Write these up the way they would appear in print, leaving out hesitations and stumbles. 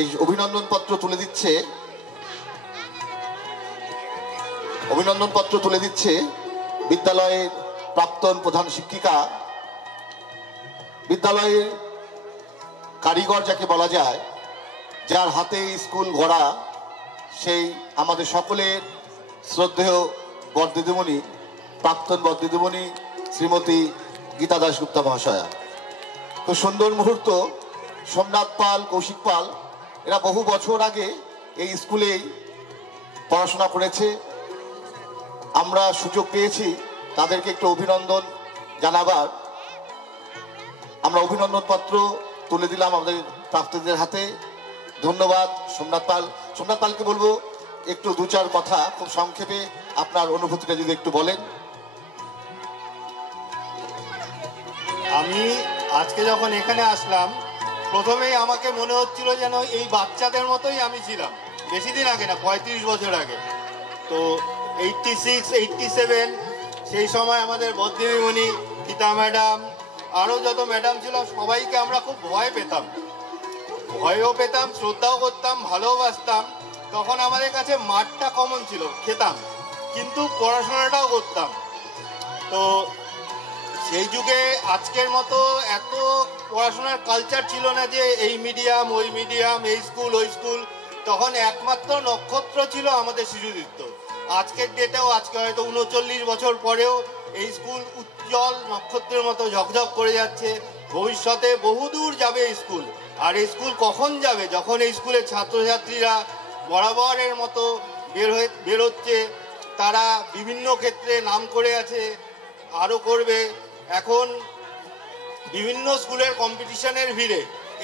এই অভিনন্দন পত্র তুলে দিচ্ছে বিদ্যালয়ের প্রাক্তন প্রধান শিক্ষিকা, বিদ্যালয়ের কারিগর যাকে বলা যায়, যার হাতে স্কুল গড়া, সেই আমাদের সকলের শ্রদ্ধেয় বরদিদিমণি, প্রাক্তন বরদিদিমণি শ্রীমতী গীতা দাশগুপ্তা মহাশয়া। খুব সুন্দর মুহূর্ত। সোমনাথ পাল, কৌশিক পাল এরা বহু বছর আগে এই স্কুলেই পড়াশোনা করেছে। আমরা সুযোগ পেয়েছি তাদেরকে একটু অভিনন্দন জানাবার। আমরা অভিনন্দন পত্র তুলে দিলাম আমাদের প্রাপ্তদের হাতে। ধন্যবাদ সোমনাথ পাল। সোমনাথ পালকে বলবো একটু দু চার কথা খুব সংক্ষেপে আপনার অনুভূতিটা যদি একটু বলেন। আমি আজকে যখন এখানে আসলাম, প্রথমেই আমাকে মনে হচ্ছিল যেন এই বাচ্চাদের মতোই আমি ছিলাম। বেশি দিন আগে না, 35 বছর আগে। তো 86, 87 সেই সময় আমাদের বদ্দিদিমণি, গীতা ম্যাডাম, আরও যত ম্যাডাম ছিল সবাইকে আমরা খুব ভয় পেতাম, শ্রদ্ধাও করতাম, ভালোবাসতাম। তখন আমাদের কাছে মাঠটা কমন ছিল, খেতাম, কিন্তু পড়াশোনাটাও করতাম। তো সেই যুগে আজকের মতো এত পড়াশোনার কালচার ছিল না যে এই মিডিয়াম ওই মিডিয়াম, এই স্কুল ওই স্কুল। তখন একমাত্র নক্ষত্র ছিল আমাদের শিশুতীর্থ। আজকের ডেটেও, আজকে হয়তো 39 বছর পরেও এই স্কুল উজ্জ্বল নক্ষত্রের মতো ঝকঝক করে যাচ্ছে। ভবিষ্যতে বহুদূর যাবে এই স্কুল। আর এই স্কুল কখন যাবে? যখন এই স্কুলের ছাত্রছাত্রীরা বরাবরের মতো বেরোচ্ছে, তারা বিভিন্ন ক্ষেত্রে নাম করে আছে, আরও করবে। এখন বিভিন্ন স্কুলের কম্পিটিশনের ভিড়ে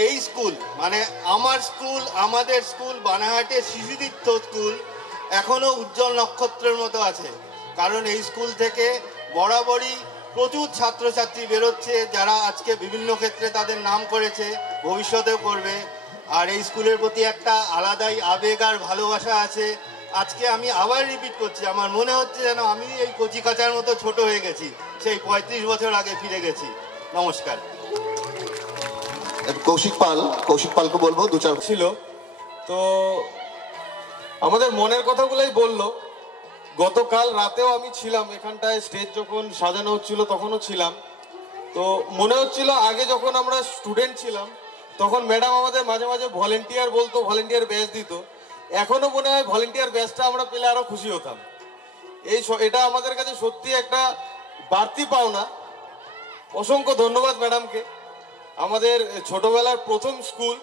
এই স্কুল, মানে আমার স্কুল, আমাদের স্কুল, বানাহাটের শিশুতীর্থ স্কুল এখনও উজ্জ্বল নক্ষত্রের মতো আছে। কারণ এই স্কুল থেকে বরাবরই প্রচুর ছাত্রছাত্রী বেরোচ্ছে, যারা আজকে বিভিন্ন ক্ষেত্রে তাদের নাম করেছে, ভবিষ্যতেও করবে। আর এই স্কুলের প্রতি একটা আলাদাই আবেগ আর ভালোবাসা আছে। আজকে আমি আবার রিপিট করছি, আমার মনে হচ্ছে যেন আমি এই কচি কাচার মতো ছোট হয়ে গেছি, সেই 35 বছর আগে ফিরে গেছি। নমস্কার। কৌশিক পালকে বলবো দু চার ছিল। তো আমাদের মনের কথাগুলোই বললো। গতকাল রাতেও আমি ছিলাম এখানটায়, স্টেজ যখন সাজানো হচ্ছিল তখনও ছিলাম। তো মনে হচ্ছিল আগে যখন আমরা স্টুডেন্ট ছিলাম তখন ম্যাডাম আমাদের মাঝে মাঝে ভলেন্টিয়ার বলতো, ভলেন্টিয়ার ব্যাচ দিত। এখনো মনে হয় ভলেন্টিয়ার ব্যাচটা আমরা পেলে আরো খুশি হতাম। এটা আমাদের কাছে সত্যি একটা বাড়তি পাওনা। অসংখ্য ধন্যবাদ ম্যাডামকে। আমাদের ছোটবেলার প্রথম স্কুল,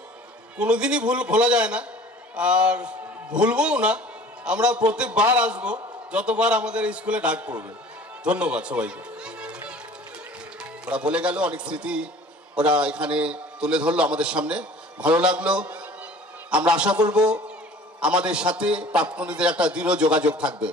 কোনোদিনই ভোলা যায় না, আর ভুলবও না। আমরা প্রত্যেকবার আসবো যতবার আমাদের স্কুলে ডাক পড়বে। ধন্যবাদ সবাইকে। ওরা বলে গেল, অনেক স্মৃতি ওরা এখানে তুলে ধরলো আমাদের সামনে। ভালো লাগলো। আমরা আশা করব আমাদের সাথে প্রাক্তনীদের একটা দৃঢ় যোগাযোগ থাকবে।